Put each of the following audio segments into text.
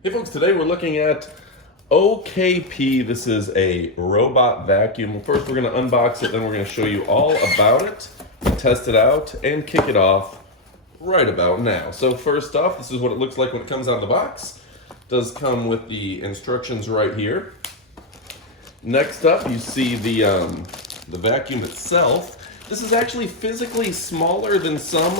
Hey folks, today we're looking at OKP. This is a robot vacuum. First we're going to unbox it, then we're going to show you all about it, test it out, and kick it off right about now. So first off, this is what it looks like when it comes out of the box. It does come with the instructions right here. Next up, you see the vacuum itself. This is actually physically smaller than some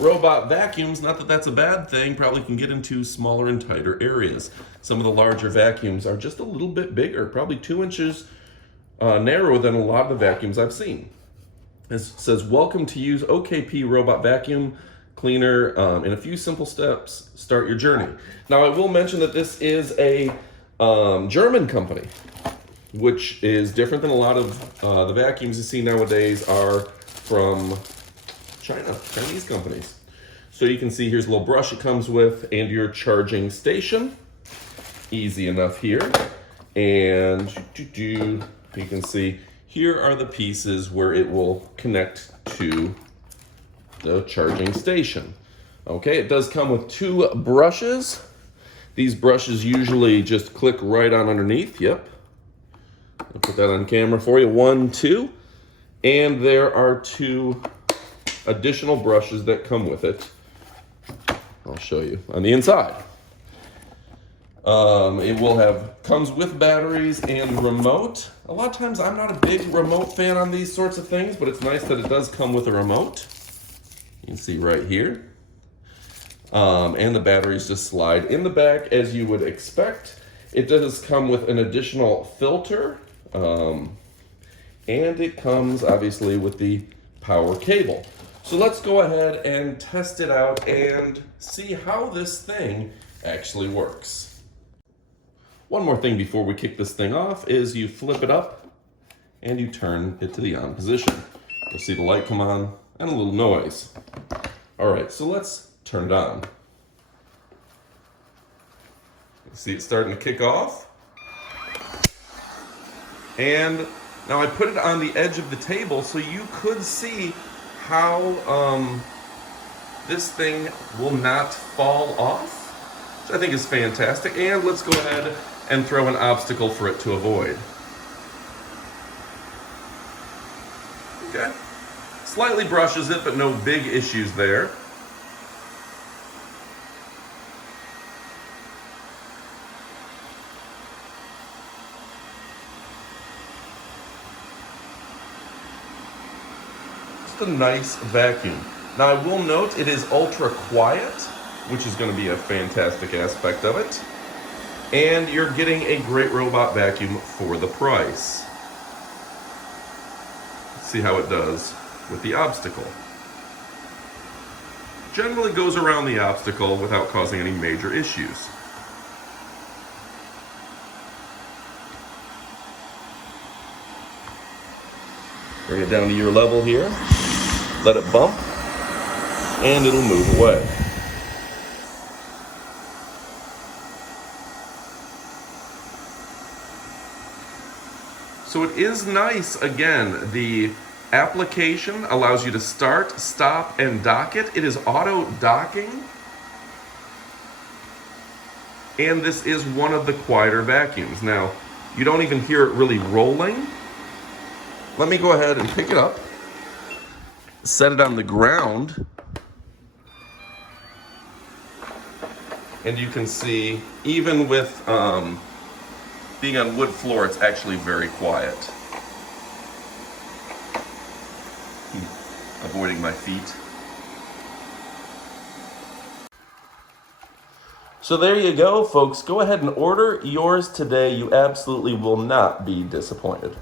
robot vacuums. Not that that's a bad thing, probably can get into smaller and tighter areas. Some of the larger vacuums are just a little bit bigger, probably 2 inches narrower than a lot of the vacuums I've seen. It says, welcome to use OKP robot vacuum cleaner. In a few simple steps, start your journey. Now I will mention that this is a German company, which is different than a lot of the vacuums you see nowadays are from Chinese companies. So you can see here's a little brush it comes with and your charging station. Easy enough here. And you can see here are the pieces where it will connect to the charging station. Okay, it does come with 2 brushes. These brushes usually just click right on underneath. Yep. I'll put that on camera for you. 1, 2. And there are 2 additional brushes that come with it. I'll show you on the inside. It comes with batteries and remote. A lot of times I'm not a big remote fan on these sorts of things, but it's nice that it does come with a remote. You can see right here. And the batteries just slide in the back as you would expect. It does come with an additional filter. And it comes obviously with the power cable. So let's go ahead and test it out and see how this thing actually works. One more thing before we kick this thing off is you flip it up and you turn it to the on position. You'll see the light come on and a little noise. All right, so let's turn it on. See it starting to kick off. And now I put it on the edge of the table so you could see how this thing will not fall off, which I think is fantastic. And let's go ahead and throw an obstacle for it to avoid. Okay, slightly brushes it, but no big issues there. A nice vacuum. Now I will note it is ultra quiet, which is going to be a fantastic aspect of it. And you're getting a great robot vacuum for the price. Let's see how it does with the obstacle. Generally goes around the obstacle without causing any major issues. Bring it down to your level here. Let it bump, and it'll move away. So it is nice, again, the application allows you to start, stop, and dock it. It is auto docking. And this is one of the quieter vacuums. Now, you don't even hear it really rolling. Let me go ahead and pick it up. Set it on the ground, and you can see even with being on wood floor, it's actually very quiet. Avoiding my feet. So there you go, folks. Go ahead and order yours today. You absolutely will not be disappointed.